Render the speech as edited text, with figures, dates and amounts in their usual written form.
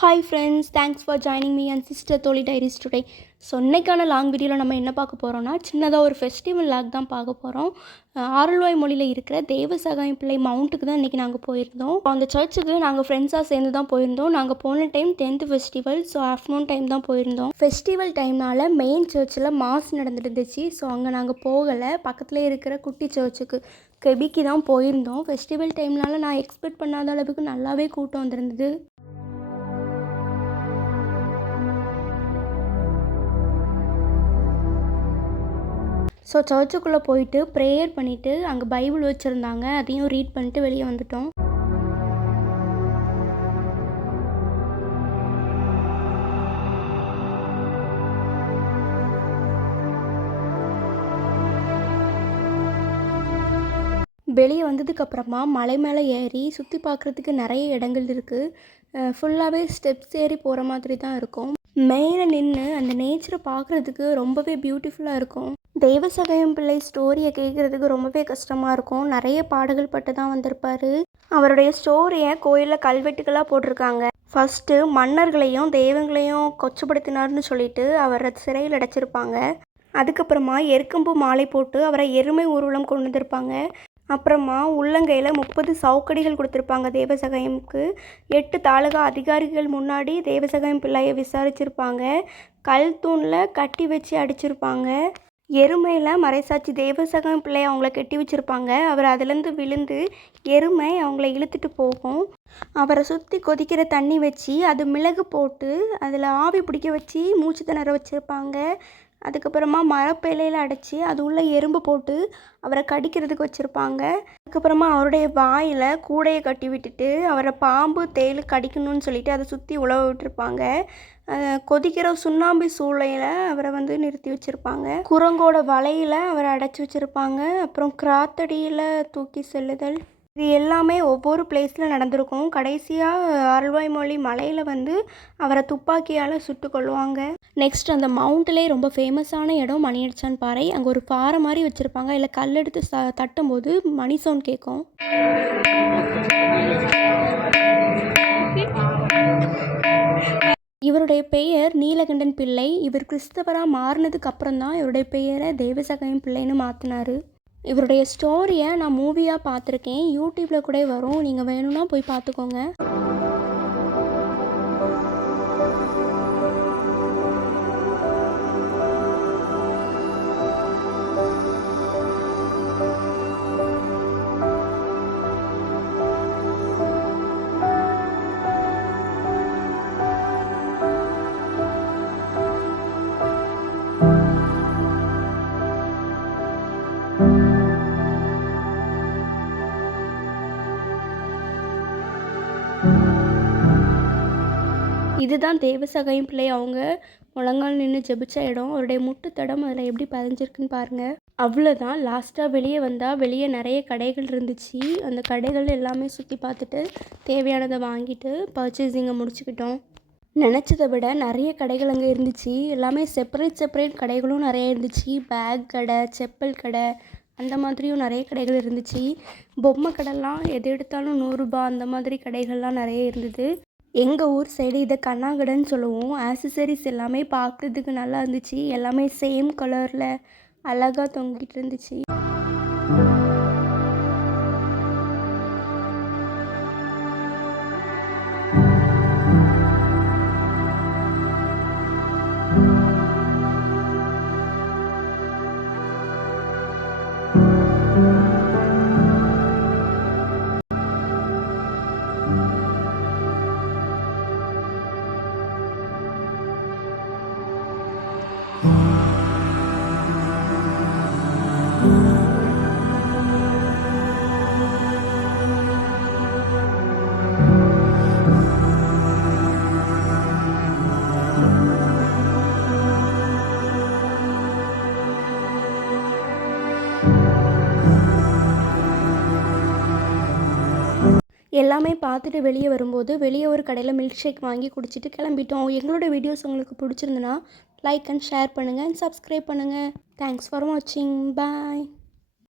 Hi friends, thanks for joining me and sister தோழி diaries today. So இன்றைக்கான long வீடியோவில் நம்ம என்ன பார்க்க போகிறோம்னா, சின்னதாக ஒரு ஃபெஸ்டிவல் லாக் தான் பார்க்க போகிறோம். ஆரல்வாய் மொழியில் இருக்கிற தேவசகாயம் பிள்ளை மவுண்ட்டுக்கு தான் இன்றைக்கி நாங்கள் போயிருந்தோம். அந்த சர்ச்சுக்கு நாங்கள் ஃப்ரெண்ட்ஸாக சேர்ந்து தான் போயிருந்தோம். நாங்கள் போன time 10th festival, so afternoon time தான் போயிருந்தோம். ஃபெஸ்டிவல் டைம்னால் மெயின் சர்ச்சில் மாஸ் நடந்துருந்துச்சு. ஸோ அங்கே நாங்கள் போகலை. பக்கத்தில் இருக்கிற குட்டி சர்ச்சுக்கு கெபிக்கு தான் போயிருந்தோம். ஃபெஸ்டிவல் டைம்னால நான் எக்ஸ்பெக்ட் பண்ணாத அளவுக்கு நல்லாவே கூட்டம் வந்திருந்தது. ஸோ சர்ச்சுக்குள்ளே போயிட்டு ப்ரேயர் பண்ணிவிட்டு அங்கே பைபிள் வச்சுருந்தாங்க, அதையும் ரீட் பண்ணிட்டு வெளியே வந்துட்டோம். வெளியே வந்ததுக்கப்புறமா மலை மேலே ஏறி சுற்றி பார்க்குறதுக்கு நிறைய இடங்கள் இருக்குது. ஃபுல்லாகவே ஸ்டெப்ஸ் ஏறி போகிற மாதிரி தான் இருக்கும். மேலே நின்று அந்த நேச்சரை பார்க்குறதுக்கு ரொம்பவே பியூட்டிஃபுல்லாக இருக்கும். தேவசகாயம் பிள்ளை ஸ்டோரியை கேட்குறதுக்கு ரொம்பவே கஷ்டமாக இருக்கும். நிறைய பாடுகள் பட்டு தான் வந்திருப்பார். அவருடைய ஸ்டோரியை கோயிலில் கல்வெட்டுக்களாக போட்டிருக்காங்க. ஃபஸ்ட்டு மன்னர்களையும் தெய்வங்களையும் கொச்சப்படுத்தினார்னு சொல்லிட்டு அவரை சிறையில் அடைச்சிருப்பாங்க. அதுக்கப்புறமா எருக்கம்பு மாலை போட்டு அவரை எருமை ஊர்வலம் கொண்டு வந்திருப்பாங்க. அப்புறமா உள்ளங்கையில் 30 சவுக்கடிகள் கொடுத்துருப்பாங்க தேவசகாயமுக்கு. 8 தாலுகா அதிகாரிகள் முன்னாடி தேவசகாயம் பிள்ளையை விசாரிச்சிருப்பாங்க. கல் தூணில் கட்டி வச்சு அடிச்சிருப்பாங்க. எருமையில் மறைசாட்சி தேவசகாயம் பிள்ளை அவங்கள கட்டி வச்சுருப்பாங்க. அவர் அதுலேருந்து விழுந்து எருமை அவங்கள இழுத்துட்டு போகும். அவரை சுற்றி கொதிக்கிற தண்ணி வச்சு அது மிளகு போட்டு அதில் ஆவி பிடிக்க வச்சு மூச்சு திணற வச்சுருப்பாங்க. அதுக்கப்புறமா மரப்பேலையில் அடைச்சி அது உள்ள எறும்பு போட்டு அவரை கடிக்கிறதுக்கு வச்சுருப்பாங்க. அதுக்கப்புறமா அவருடைய வாயில் கூடையை கட்டி விட்டுட்டு அவரை பாம்பு தேள் கடிக்கணும்னு சொல்லிட்டு அதை சுற்றி உழவ விட்டுருப்பாங்க. கொதிக்கிற சுண்ணாம்பு சூளையில் அவரை நிறுத்தி வச்சுருப்பாங்க. குரங்கோட வலையில் அவரை அடைச்சி வச்சுருப்பாங்க. அப்புறம் கிராத்தடியில் தூக்கி செல்லுதல், இது எல்லாமே ஒவ்வொரு பிளேஸில் நடந்திருக்கும். கடைசியாக ஆரல்வாய் மொழி மலையில் அவரை துப்பாக்கியால் சுட்டு கொள்ளுவாங்க. நெக்ஸ்ட் அந்த மவுண்ட்லே ரொம்ப ஃபேமஸான இடம் மணியடிச்சான் பாறை. அங்கே ஒரு பாறை மாதிரி வச்சுருப்பாங்க. இல்லை கல் எடுத்து தட்டும்போது மணி சவுண்ட் கேட்கும். இவருடைய பெயர் நீலகண்டன் பிள்ளை. இவர் கிறிஸ்தவராக மாறினதுக்கு அப்புறம் தான் இவருடைய பெயரை தேவசகாயம் பிள்ளைன்னு மாற்றினார். இவருடைய ஸ்டோரியை நான் மூவியாக பார்த்துருக்கேன். யூடியூப்பில் கூட வரும், நீங்கள் வேணும்னா போய் பார்த்துக்கோங்க. இதுதான் தேவசகாயம் பிள்ளை அவங்க முழங்கால் நின்று ஜெபிச்ச இடம். அவருடைய முட்டு தடம் அதில் எப்படி பதிஞ்சிருக்குன்னு பாருங்கள். அவ்வளோதான். லாஸ்ட்டாக வெளியே வந்தால் வெளியே நிறைய கடைகள் இருந்துச்சு. அந்த கடைகள் எல்லாமே சுற்றி பார்த்துட்டு தேவையானதை வாங்கிட்டு பர்ச்சேசிங்கை முடிச்சுக்கிட்டோம். நினச்சதை விட நிறைய கடைகள் அங்கே இருந்துச்சு. எல்லாமே செப்பரேட் கடைகளும் நிறைய இருந்துச்சு. பேக் கடை, செப்பல் கடை, அந்த மாதிரியும் நிறைய கடைகள் இருந்துச்சு. பொம்மை கடைலாம் எது எடுத்தாலும் 100 ரூபாய் அந்த மாதிரி கடைகள்லாம் நிறைய இருந்தது. எங்கள் ஊர் சைடு இதை கண்ணாங்கடைன்னு சொல்லுவோம். ஆக்சசரிஸ் எல்லாமே பார்க்குறதுக்கு நல்லா இருந்துச்சு. எல்லாமே சேம் கலரில் அழகாக தொங்கிட்டு இருந்துச்சு. எல்லாமே பார்த்துட்டு வெளியே வரும்போது வெளியே ஒரு கடையில் மில்க் ஷேக் வாங்கி குடிச்சிட்டு கிளம்பிட்டோம். எங்களோட வீடியோஸ் உங்களுக்கு பிடிச்சிருந்துன்னா லைக் அண்ட் ஷேர் பண்ணுங்கள் அண்ட் சப்ஸ்கிரைப் பண்ணுங்கள். தேங்க்ஸ் ஃபார் வாட்சிங். பாய்.